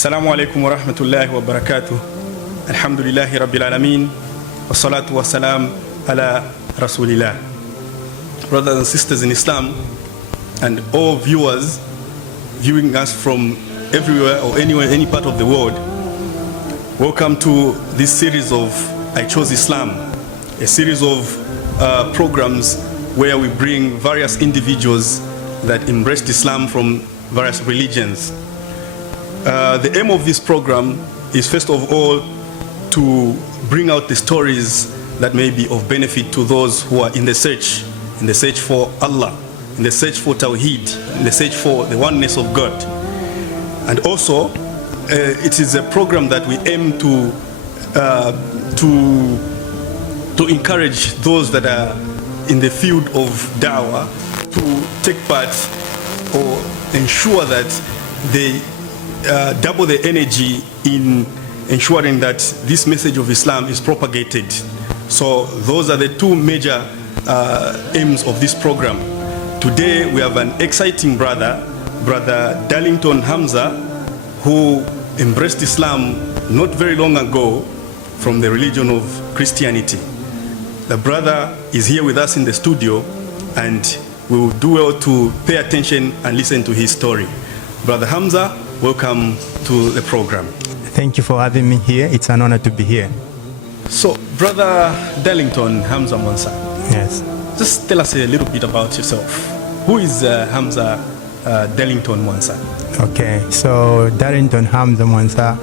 Assalamu alaikum wa rahmatullahi wa barakatuh. Alhamdulillahi rabbil alameen. Wassalatu wassalam ala rasulillah. Brothers and sisters in Islam, and all viewers viewing us from everywhere or anywhere, any part of the world, welcome to this series of I Chose Islam, a series of programs where we bring various individuals that embraced Islam from various religions. The aim of this program is first of all to bring out the stories that may be of benefit to those who are in the search for Allah, in the search for Tawheed, in the search for the oneness of God. And also, it is a program that we aim to encourage those that are in the field of da'wah to take part or ensure that they double their energy in ensuring that this message of Islam is propagated. So those are the two major aims of this program. Today we have an exciting brother Darlington Hamza, who embraced Islam not very long ago from the religion of Christianity. The brother is here with us in the studio, and we will do well to pay attention and listen to his story. Brother Hamza, welcome to the program. Thank you for having me here. It's an honor to be here. So, Brother Darlington Hamza Mwansa. Yes. Just tell us a little bit about yourself. Who is Hamza Darlington Mwansa? Okay, so Darlington Hamza Mwansa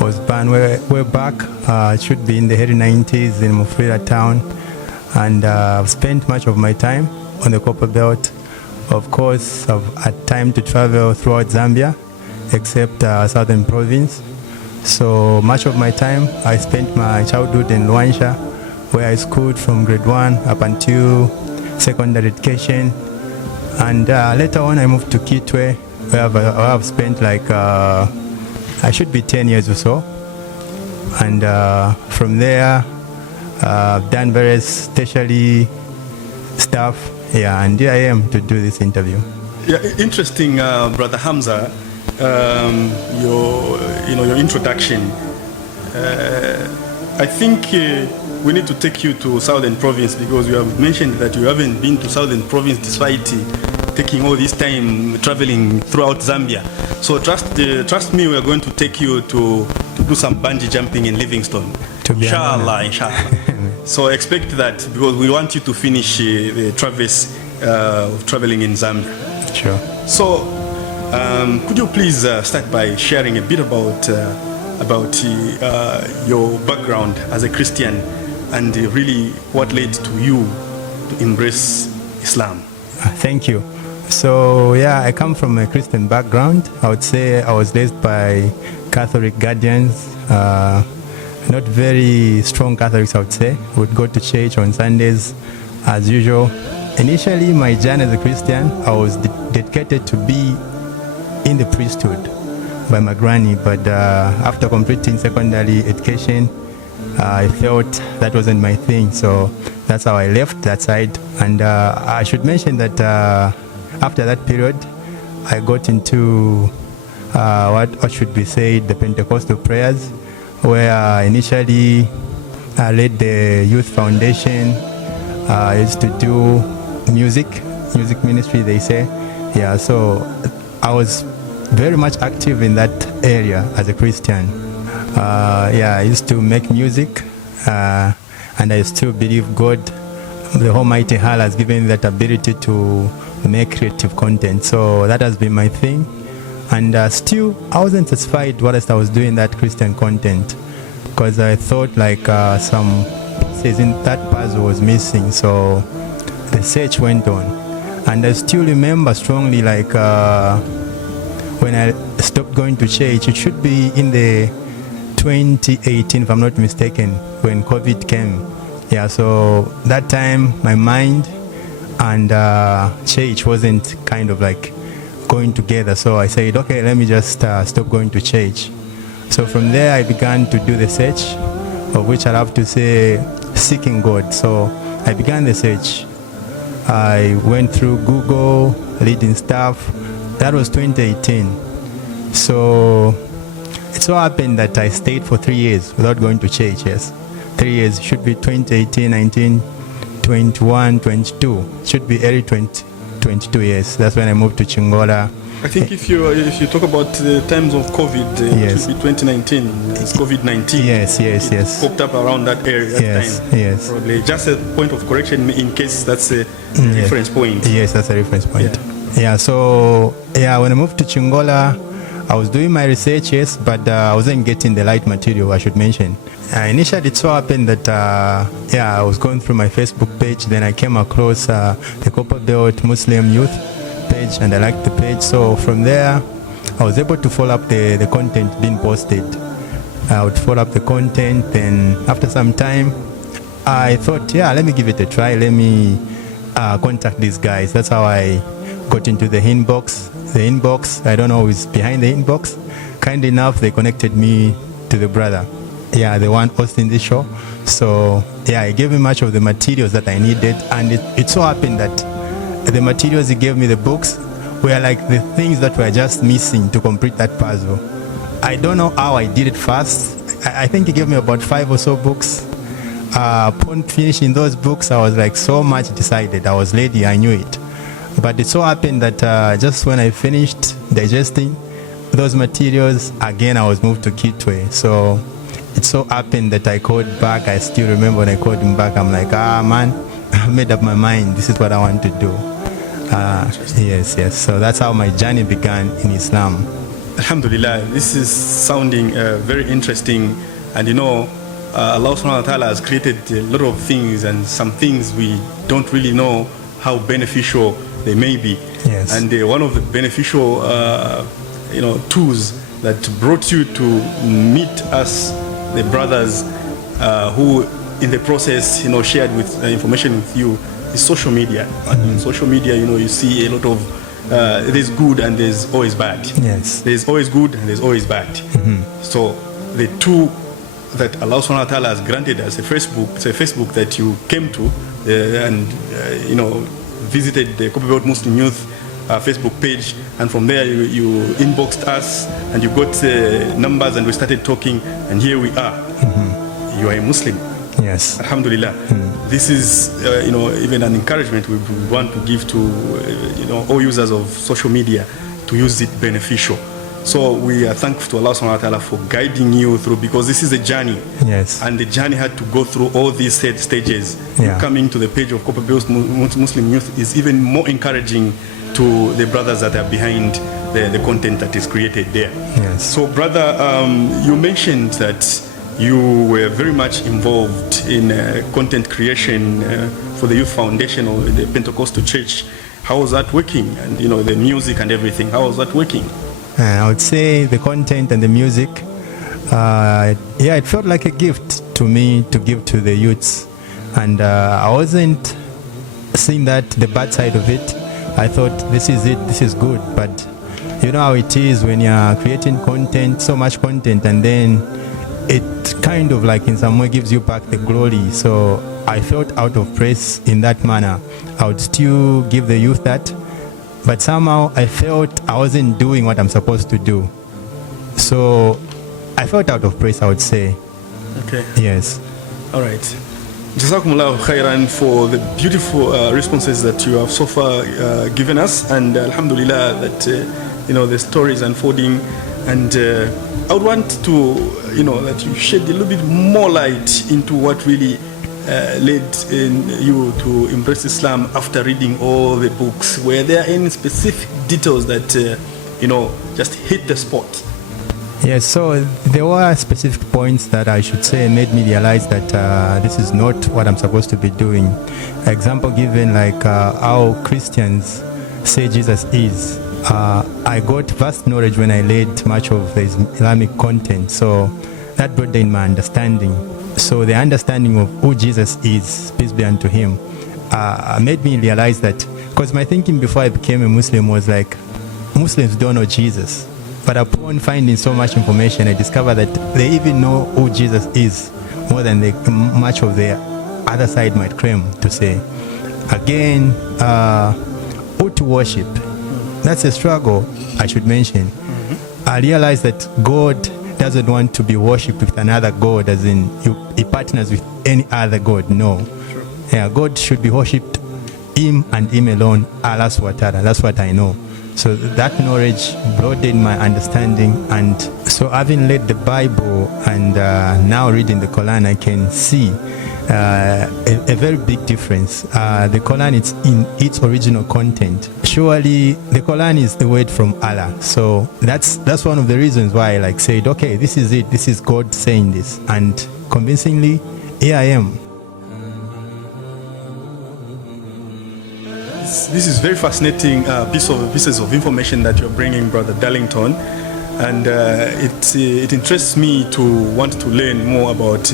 was born way back. It should be in the early 90s in Mufulira town, and I've spent much of my time on the Copperbelt. Of course, I've had time to travel throughout Zambia, except southern province. So much of my time, I spent my childhood in Luansha, where I schooled from grade 1 up until secondary education. And later on, I moved to Kitwe, where I've spent like, I should be 10 years or so. And from there, I've done various tertiary stuff. Yeah, and here I am to do this interview. Yeah, interesting, Brother Hamza. Your introduction. I think we need to take you to Southern Province, because you have mentioned that you haven't been to Southern Province despite taking all this time traveling throughout Zambia. So trust me, we are going to take you to do some bungee jumping in Livingstone. Inshallah. So expect that, because we want you to finish the traverse of traveling in Zambia. Sure. So could you please start by sharing a bit about your background as a Christian, and really what led to you to embrace Islam? Thank you. So yeah, I come from a Christian background. I would say I was raised by Catholic guardians, not very strong Catholics, I would say. Would go to church on Sundays as usual. Initially, my journey as a Christian, I was dedicated to be in the priesthood by my granny, but after completing secondary education, I felt that wasn't my thing, so that's how I left that side. And I should mention that after that period, I got into what should be said, the Pentecostal prayers, where initially I led the youth foundation. I used to do music ministry, they say. Yeah, so I was very much active in that area as a Christian. Yeah, I used to make music, and I still believe God, the Almighty Allah, has given me that ability to make creative content. So that has been my thing. And still, I wasn't satisfied whilst I was doing that Christian content, because I thought like some pieces in that puzzle was missing. So the search went on. And I still remember strongly, like when I stopped going to church, it should be in the 2018, if I'm not mistaken, when COVID came. Yeah, so that time my mind and church wasn't kind of like going together. So I said, okay, let me just stop going to church. So from there I began to do the search, of which I have to say seeking God. So I began the search. I went through Google, reading stuff. That was 2018. So it so happened that I stayed for 3 years without going to church, yes. 3 years, should be 2018, 19, 21, 22. Should be early 22 years. That's when I moved to Chingola. I think if you talk about the times of COVID, it should be 2019. It's COVID-19. Yes. Popped up around that area. Time. Yes. Probably just a point of correction in case that's a reference point. Yes, that's a reference point. Yeah. So when I moved to Chingola, I was doing my research, yes, but I wasn't getting the right material, I should mention. Initially, it so happened that I was going through my Facebook page. Then I came across the Copperbelt Muslim Youth page, and I liked the page. So from there, I was able to follow up the content being posted. I would follow up the content, and after some time, I thought, let me give it a try. Let me contact these guys. That's how I got into the inbox. I don't know who's behind the inbox. Kind enough, they connected me to the brother. The one hosting this show. So he gave me much of the materials that I needed, and it so happened that the materials he gave me, the books, were like the things that were just missing to complete that puzzle. I don't know how I did it fast. I think he gave me about 5 or so books. Upon finishing those books, I was like so much decided. I was ready, I knew it. But it so happened that just when I finished digesting those materials, again I was moved to Kitwe. So it so happened that I called back. I still remember when I called him back, I'm like, man, I made up my mind. This is what I want to do. Yes. So that's how my journey began in Islam. Alhamdulillah, this is sounding very interesting. And Allah subhanahu wa ta'ala has created a lot of things, and some things we don't really know how beneficial they may be. Yes. And one of the beneficial tools that brought you to meet us, the brothers who in the process shared with information with you, is social media. And in social media, you see a lot of there's good and there's always bad. Yes. There's always good and there's always bad. So the two that Allah subhanahu wa ta'ala has granted us, a Facebook that you came to and visited the Copperbelt Muslim Youth Facebook page, and from there you inboxed us and you got numbers and we started talking, and here we are. You are a Muslim. Yes. Alhamdulillah. This is even an encouragement we want to give to all users of social media to use it beneficial. So we are thankful to Allah subhanahu wa ta'ala for guiding you through, because this is a journey. Yes. And the journey had to go through all these stages. Coming to the page of Copperbelt Muslim Youth is even more encouraging to the brothers that are behind the content that is created there. Yes. So brother, you mentioned that you were very much involved in content creation for the Youth Foundation or the Pentecostal Church. How was that working? And the music and everything, how was that working? I would say the content and the music, it felt like a gift to me to give to the youths. And I wasn't seeing the bad side of it. I thought, this is it, this is good. But you know how it is when you're creating content, so much content, and then it kind of like in some way gives you back the glory. So I felt out of place in that manner. I would still give the youth that, but somehow I felt I wasn't doing what I'm supposed to do. So I felt out of place, I would say. Okay. Yes. All right. Jazakumullah khairan for the beautiful responses that you have so far given us, and alhamdulillah that the story is unfolding. And I would want to that you shed a little bit more light into what really led you to embrace Islam after reading all the books. Were there any specific details that just hit the spot? Yes, so there were specific points that I should say made me realize that this is not what I'm supposed to be doing. Example given, like how Christians say Jesus is. I got vast knowledge when I read much of the Islamic content, so that brought in my understanding. So the understanding of who Jesus is, peace be unto him, made me realize that, because my thinking before I became a Muslim was like, Muslims don't know Jesus. But upon finding so much information, I discovered that they even know who Jesus is more than much of the other side might claim to say. Again, who to worship. That's a struggle, I should mention. I realized that God doesn't want to be worshipped with another god, as in he partners with any other god. No. Sure. Yeah, God should be worshipped, him and him alone, Allah subhanahu wa ta'ala. That's what I know. So that knowledge broadened my understanding, and so having read the Bible and now reading the Quran, I can see a very big difference. The Quran is in its original content. Surely the Quran is the word from Allah. So that's one of the reasons why I like said, okay, this is it. This is God saying this, and convincingly, here I am. This is very fascinating pieces of information that you're bringing, Brother Darlington, and it interests me to want to learn more about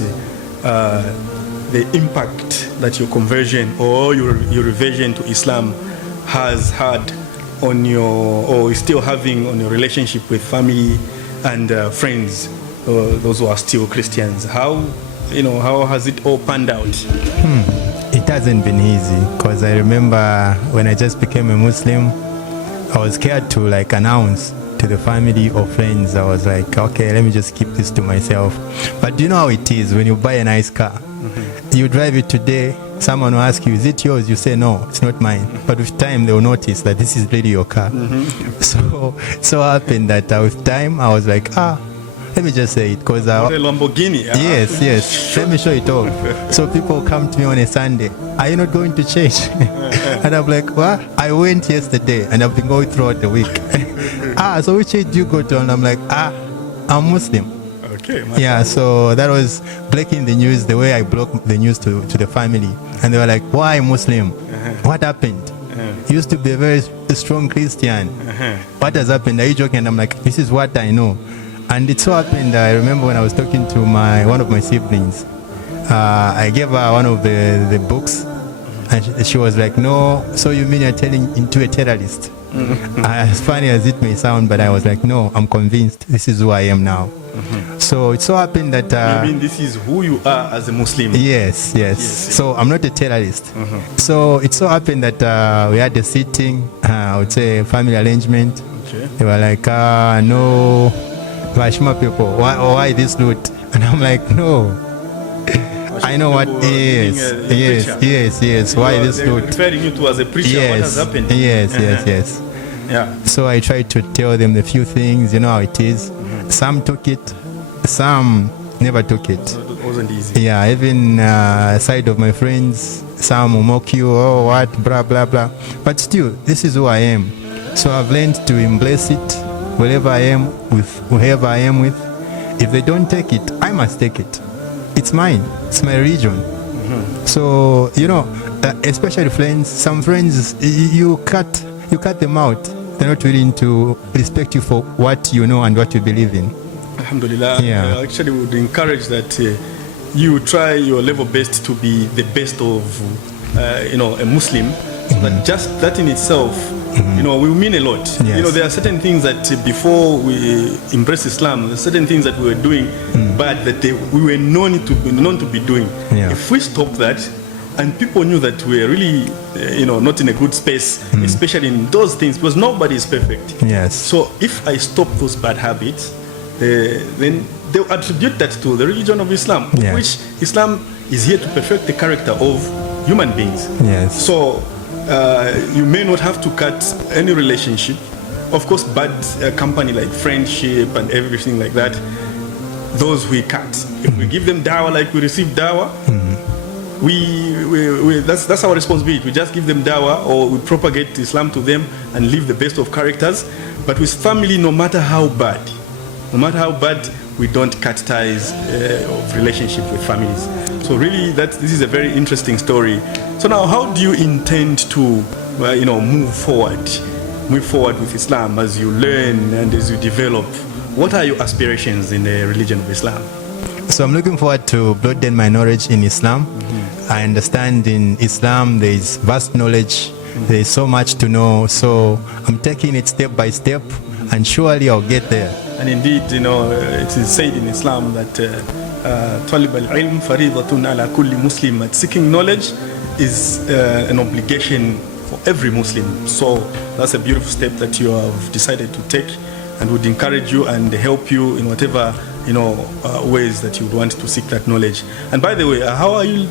the impact that your conversion or your reversion to Islam has had on your, or is still having on your relationship with family and friends, those who are still Christians. How has it all panned out? It hasn't been easy, because I remember when I just became a Muslim, I was scared to like announce to the family or friends. I was like, okay, let me just keep this to myself. But do you know how it is when you buy a nice car? Mm-hmm. You drive it today, someone will ask you, is it yours? You say, no, it's not mine. But with time, they will notice that this is really your car. Mm-hmm. So happened that with time, I was like, let me just say it, because a Lamborghini. Yes. Let me show it off. So people come to me on a Sunday, are you not going to church? And I'm like, what? I went yesterday, and I've been going throughout the week. So which church do you go to? And I'm like, I'm Muslim. Okay. Yeah, so that was breaking the news the way I broke the news to the family. And they were like, why Muslim? What happened? You used to be a very strong Christian. What has happened? Are you joking? And I'm like, this is what I know. And it so happened, I remember when I was talking to one of my siblings, I gave her one of the books, and she was like, no, so you mean you're turning into a terrorist? As funny as it may sound, but I was like, no, I'm convinced this is who I am now. So it so happened that... you mean this is who you are as a Muslim? Yes. So I'm not a terrorist. So it so happened that we had a sitting, I would say family arrangement. Okay. They were like, no... Vashima people, why this route? And I'm like, no. I know what yes. Why this route? Referring you to as a preacher, what has happened? Yes. Yeah. So I tried to tell them the few things, you know how it is. Some took it, some never took it. So it wasn't easy. Yeah, even side of my friends, some will mock you, oh what, blah blah blah. But still, this is who I am. So I've learned to embrace it. Wherever I am with whoever I am with, if they don't take it, I must take it. It's mine. It's my religion. So especially friends. Some friends you cut them out. They're not willing to respect you for what you know and what you believe in. Alhamdulillah. Yeah. I actually would encourage that you try your level best to be the best of a Muslim. So that just that in itself. Will mean a lot. Yes. There are certain things that before we embrace Islam, there are certain things that we were doing bad that we were known to be doing. Yeah. If we stop that, and people knew that we were really, not in a good space, especially in those things, because nobody is perfect. Yes. So if I stop those bad habits, then they'll attribute that to the religion of Islam, of which Islam is here to perfect the character of human beings. Yes. So. You may not have to cut any relationship. Of course, bad company like friendship and everything like that, those we cut. If we give them dawah like we receive dawah, that's our responsibility. We just give them dawah, or we propagate Islam to them and live the best of characters. But with family, no matter how bad, we don't cut ties of relationship with families. So really, this is a very interesting story. So now, how do you intend to, move forward with Islam as you learn and as you develop? What are your aspirations in the religion of Islam? So I'm looking forward to broaden my knowledge in Islam. I understand in Islam there is vast knowledge. There is so much to know. So I'm taking it step by step, and surely I'll get there. And indeed, it is said in Islam that طالب العلم فريضة على كل مسلم. Seeking knowledge is an obligation for every Muslim. So that's a beautiful step that you have decided to take, and would encourage you and help you in whatever ways that you would want to seek that knowledge. And by the way, how are you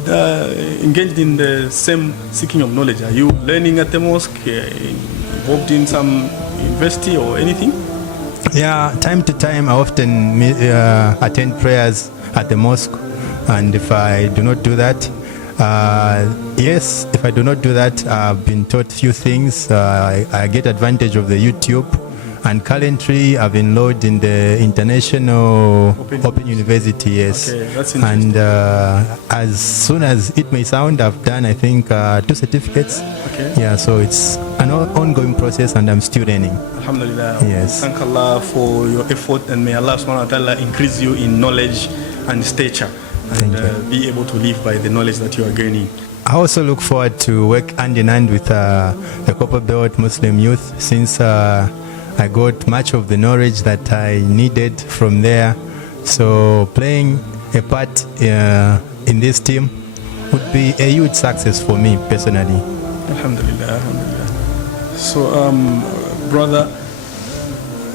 engaged in the same seeking of knowledge? Are you learning at the mosque, involved in some university or anything? Yeah, time to time I often attend prayers at the mosque, and if I do not do that, yes, if I do not do that, I've been taught few things. I get advantage of the YouTube, and currently I've enrolled in the International Open University, yes. Okay, that's interesting. And as soon as it may sound, I've done, I think, 2 certificates. Okay. Yeah, so it's an ongoing process, and I'm still learning. Alhamdulillah. Yes. Thank Allah for your effort, and may Allah subhanahu wa ta'ala increase you in knowledge and stature, and be able to live by the knowledge that you are gaining. I also look forward to work hand in hand with the Copperbelt Muslim youth, since I got much of the knowledge that I needed from there. So playing a part in this team would be a huge success for me personally. Alhamdulillah, alhamdulillah. So, brother,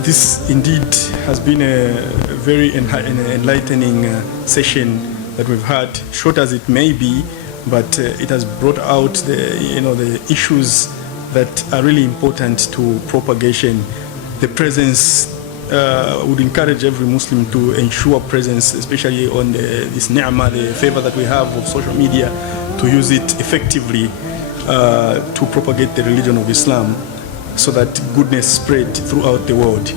this indeed has been a very enlightening session that we've had, short as it may be, but it has brought out the issues that are really important to propagation. The presence would encourage every Muslim to ensure presence, especially on this ni'mah, the favor that we have of social media, to use it effectively to propagate the religion of Islam, so that goodness spread throughout the world.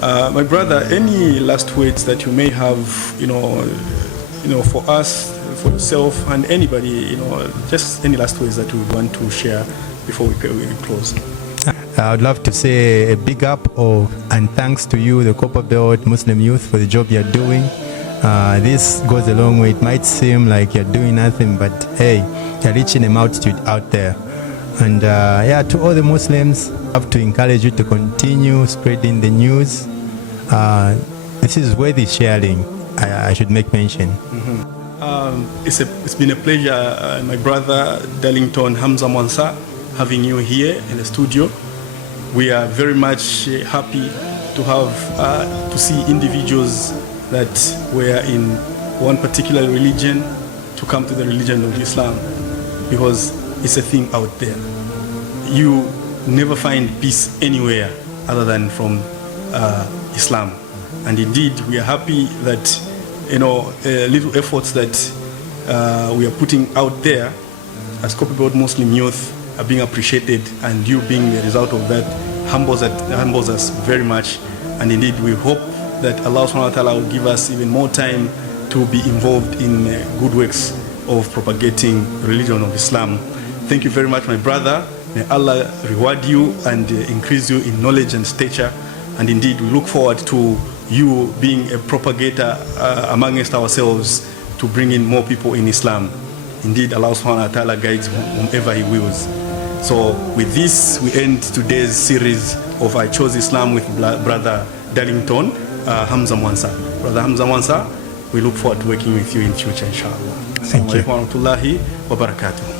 My brother, any last words that you may have, for us, for yourself, and anybody, just any last words that you would want to share before we close? I would love to say a big up and thanks to you, the Copperbelt Muslim youth, for the job you're doing. This goes a long way. It might seem like you're doing nothing, but hey, you're reaching a multitude out there. And to all the Muslims, I have to encourage you to continue spreading the news. This is worthy sharing, I should make mention. Mm-hmm. It's been a pleasure, my brother Darlington Hamza Mwansa, having you here in the studio. We are very much happy to have to see individuals that were in one particular religion to come to the religion of Islam, because it's a thing out there. You never find peace anywhere other than from Islam. And indeed, we are happy that little efforts that we are putting out there as Copperbelt Muslim youth are being appreciated, and you being the result of that humbles us very much. And indeed, we hope that Allah subhanahu wa ta'ala will give us even more time to be involved in good works of propagating the religion of Islam. Thank you very much, my brother. May Allah reward you and increase you in knowledge and stature. And indeed, we look forward to you being a propagator amongst ourselves to bring in more people in Islam. Indeed, Allah subhanahu wa ta'ala guides whomever He wills. So with this, we end today's series of I Chose Islam with Brother Darlington Hamza Mwansa. Brother Hamza Mwansa, we look forward to working with you in future, inshallah. Thank you. Assalamu alaikum wa rahmatullahi wa barakatuh.